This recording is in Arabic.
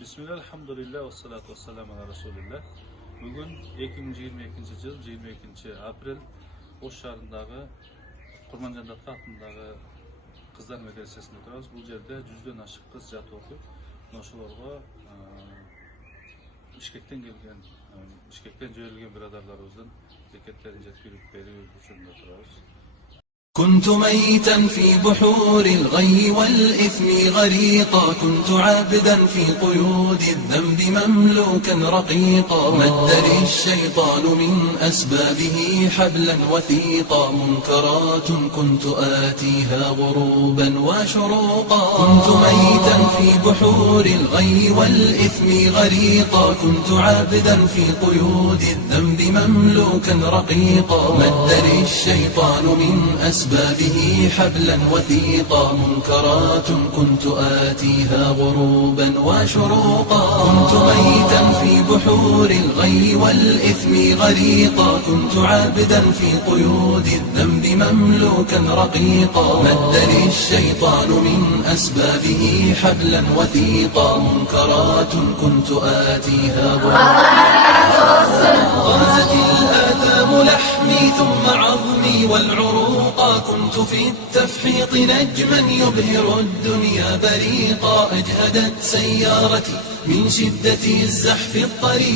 Bismillah, elhamdülillah ve salatu ve selamu ala Resulillah. Bugün 2022 yıl 22 aprel Oş şahrındagı Kurmanjandatlı atındagı Kızlar Medresesinde turabız. Bu yerde 100'den aşık kız jat okuyup, oşolarga Bişkekten kelgen, Bişkekten joyulgan biradarlarыбыздын zeketlerini jetkirip berүү uchun turabız. كنت ميتا في بحور الغي والإثم غريقا، كنت عابدا في قيود الذنب مملوكا رقيقا، مدني الشيطان من أسبابه حبلا وثيقا، منكرات كنت آتيها غروبا وشروقا. كنت ميتا في بحور الغي والإثم غريقا، كنت عابدا في قيود الذنب مملوكا رقيقا، مدني الشيطان من أسبابه حبلا وثيقا، منكرات كنت آتيها غروبا وشروقا. كنت ميتا في بحور الغي والإثم غريقا، كنت عابدا في قيود الذنب مملوكا رقيقا، مدني الشيطان من أسبابه حبلا وثيقا، منكرات كنت آتيها غازت الآثام لحمي ثم عظمي والعروقا، كنت في التفحيط نجما يبهر الدنيا بريقا، أجهدت سيارتي من شدة الزحف الطريق.